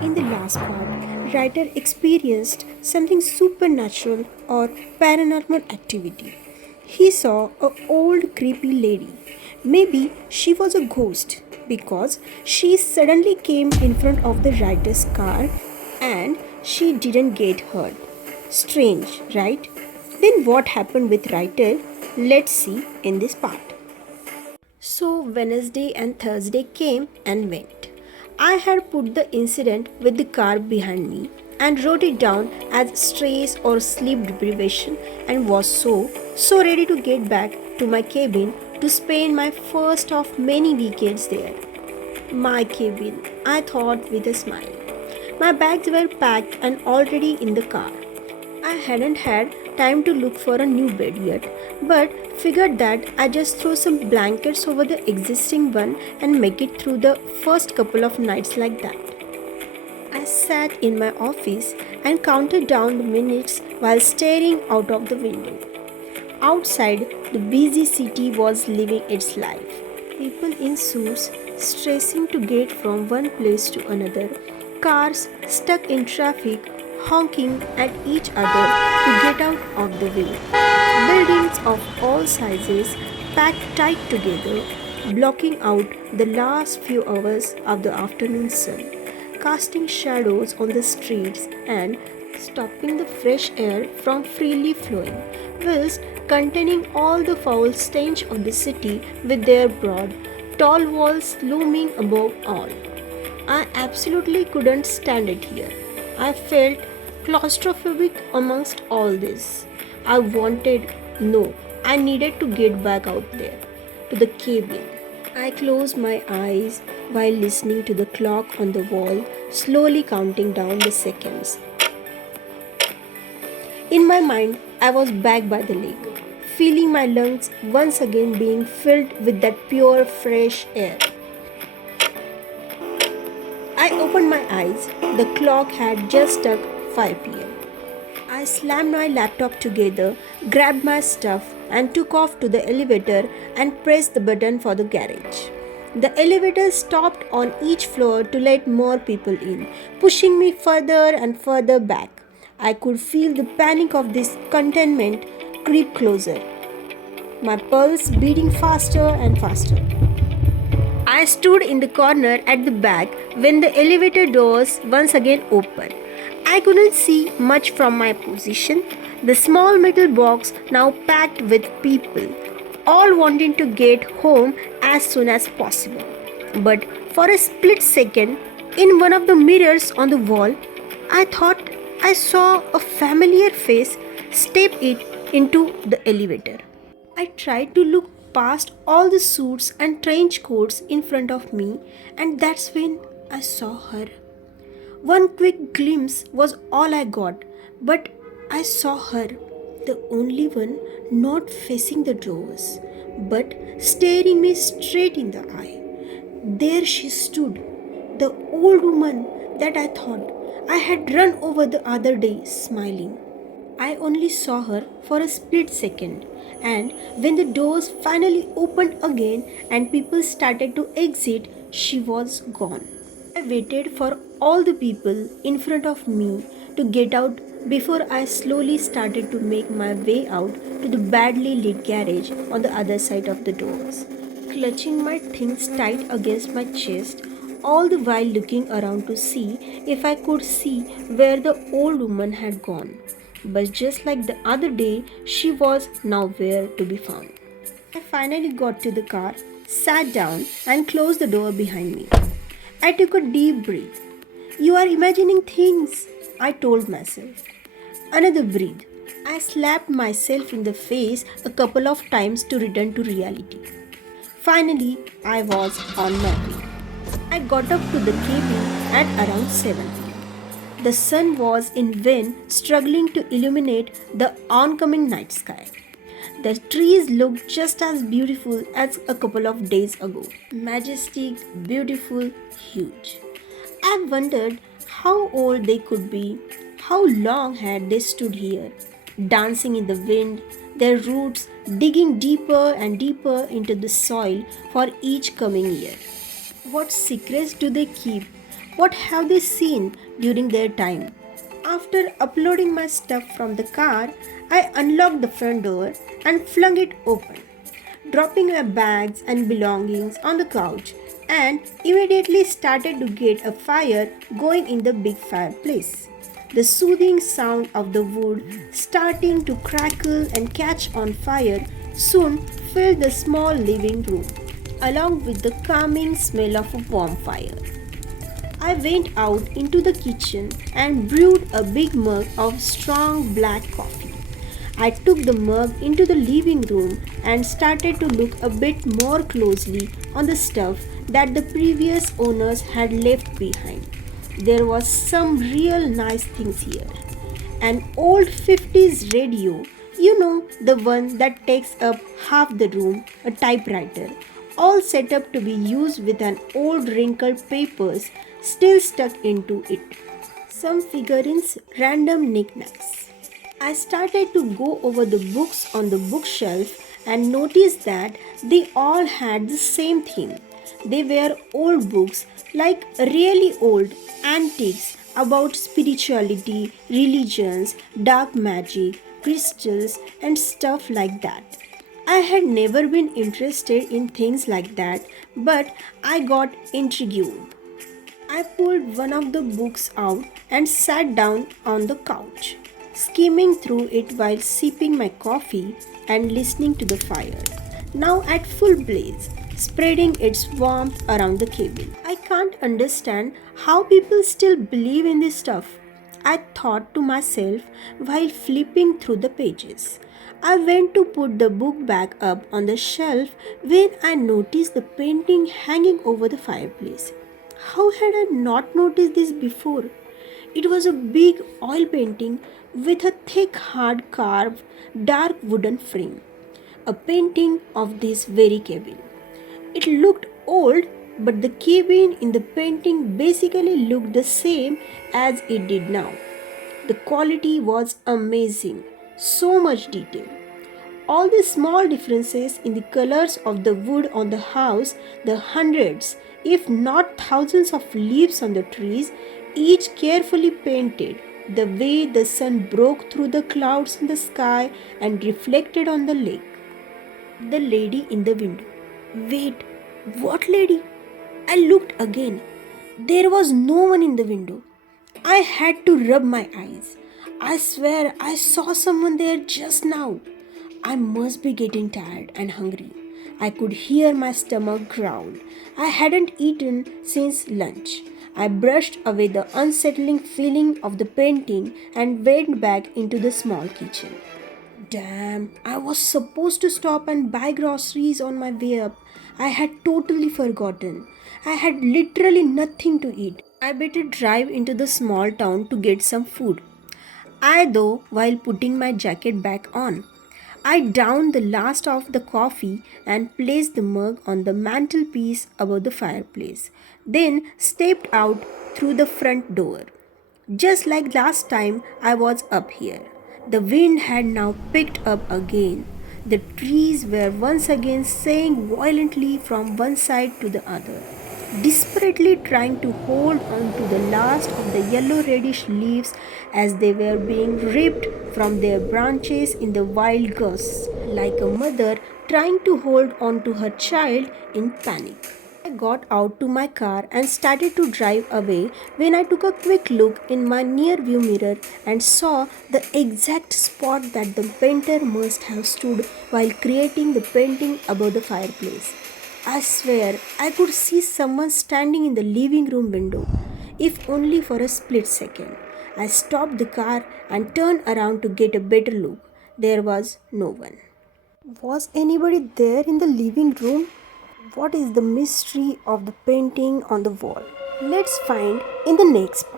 In the last part, writer experienced something supernatural or paranormal activity. He saw a old creepy lady. Maybe she was a ghost because she suddenly came in front of the writer's car and she didn't get hurt. Strange, right? Then what happened with writer? Let's see in this part. So Wednesday and Thursday came and went. I had put the incident with the car behind me and wrote it down as stress or sleep deprivation and was so ready to get back to my cabin to spend my first of many weekends there. My cabin, I thought with a smile. My bags were packed and already in the car. I hadn't had time to look for a new bed yet, but figured that I just throw some blankets over the existing one and make it through the first couple of nights like that. I sat in my office and counted down the minutes while staring out of the window. Outside, the busy city was living its life. People in suits stressing to get from one place to another, cars stuck in traffic honking at each other to get out of the way. Buildings of all sizes packed tight together, blocking out the last few hours of the afternoon sun, casting shadows on the streets and stopping the fresh air from freely flowing, whilst containing all the foul stench of the city with their broad, tall walls looming above all. I absolutely couldn't stand it here. I felt claustrophobic amongst all this. No, I needed to get back out there, to the cabin. I closed my eyes while listening to the clock on the wall slowly counting down the seconds. In my mind, I was back by the lake, feeling my lungs once again being filled with that pure, fresh air. I opened my eyes. The clock had just struck 5 pm. I slammed my laptop together, grabbed my stuff, and took off to the elevator and pressed the button for the garage. The elevator stopped on each floor to let more people in, pushing me further and further back. I could feel the panic of this contentment creep closer, my pulse beating faster and faster. I stood in the corner at the back when the elevator doors once again opened. I couldn't see much from my position. The small metal box now packed with people, all wanting to get home as soon as possible. But for a split second, in one of the mirrors on the wall, I thought I saw a familiar face step it into the elevator. I tried to look past all the suits and trench coats in front of me, and that's when I saw her. One quick glimpse was all I got, but I saw her, the only one not facing the doors, but staring me straight in the eye. There she stood, the old woman that I thought I had run over the other day, smiling. I only saw her for a split second, and when the doors finally opened again and people started to exit, she was gone. I waited for all the people in front of me to get out before I slowly started to make my way out to the badly lit garage on the other side of the doors, clutching my things tight against my chest, all the while looking around to see if I could see where the old woman had gone. But just like the other day, she was nowhere to be found. I finally got to the car, sat down, and closed the door behind me. I took a deep breath. You are imagining things, I told myself. Another breath. I slapped myself in the face a couple of times to return to reality. Finally, I was on my way. I got up to the cabin at around 7 pm. The sun was in vain struggling to illuminate the oncoming night sky. The trees looked just as beautiful as a couple of days ago. Majestic, beautiful, huge. I wondered how old they could be. How long had they stood here, dancing in the wind, their roots digging deeper and deeper into the soil for each coming year? What secrets do they keep? what have they seen during their time. After uploading my stuff from the car, I unlocked the front door and flung it open, dropping my bags and belongings on the couch, and immediately started to get a fire going in the big fireplace. The soothing sound of the wood starting to crackle and catch on fire soon filled the small living room, along with the calming smell of a warm fire. I went out into the kitchen and brewed a big mug of strong black coffee. I took the mug into the living room and started to look a bit more closely on the stuff that the previous owners had left behind. There was some real nice things here. An old 50s radio, the one that takes up half the room, a typewriter, all set up to be used with an old wrinkled papers still stuck into it. Some figurines, random knickknacks. I started to go over the books on the bookshelf and noticed that they all had the same theme. They were old books, like really old antiques about spirituality, religions, dark magic, crystals, and stuff like that. I had never been interested in things like that, but I got intrigued. I pulled one of the books out and sat down on the couch, skimming through it while sipping my coffee and listening to the fire, now at full blaze, spreading its warmth around the cabin. I can't understand how people still believe in this stuff, I thought to myself while flipping through the pages. I went to put the book back up on the shelf when I noticed the painting hanging over the fireplace. How had I not noticed this before? It was a big oil painting with a thick, hard carved, dark wooden frame. A painting of this very cabin. It looked old, but the cabin in the painting basically looked the same as it did now. The quality was amazing, so much detail. All the small differences in the colors of the wood on the house, the hundreds, if not thousands of leaves on the trees, each carefully painted, the way the sun broke through the clouds in the sky and reflected on the lake. The lady in the window. Wait, what lady? I looked again. There was no one in the window. I had to rub my eyes. I swear I saw someone there just now. I must be getting tired and hungry. I could hear my stomach growl. I hadn't eaten since lunch. I brushed away the unsettling feeling of the painting and went back into the small kitchen. Damn, I was supposed to stop and buy groceries on my way up. I had totally forgotten. I had literally nothing to eat. I better drive into the small town to get some food. Though, while putting my jacket back on, I downed the last of the coffee and placed the mug on the mantelpiece above the fireplace, then stepped out through the front door. Just like last time I was up here, the wind had now picked up again. The trees were once again swaying violently from one side to the other, desperately trying to hold on to the last of the yellow reddish leaves as they were being ripped from their branches in the wild gusts, like a mother trying to hold on to her child in panic. I got out to my car and started to drive away when I took a quick look in my near view mirror and saw the exact spot that the painter must have stood while creating the painting above the fireplace. I swear I could see someone standing in the living room window, if only for a split second. I stopped the car and turned around to get a better look. There was no one. Was anybody there in the living room? What is the mystery of the painting on the wall? Let's find in the next part.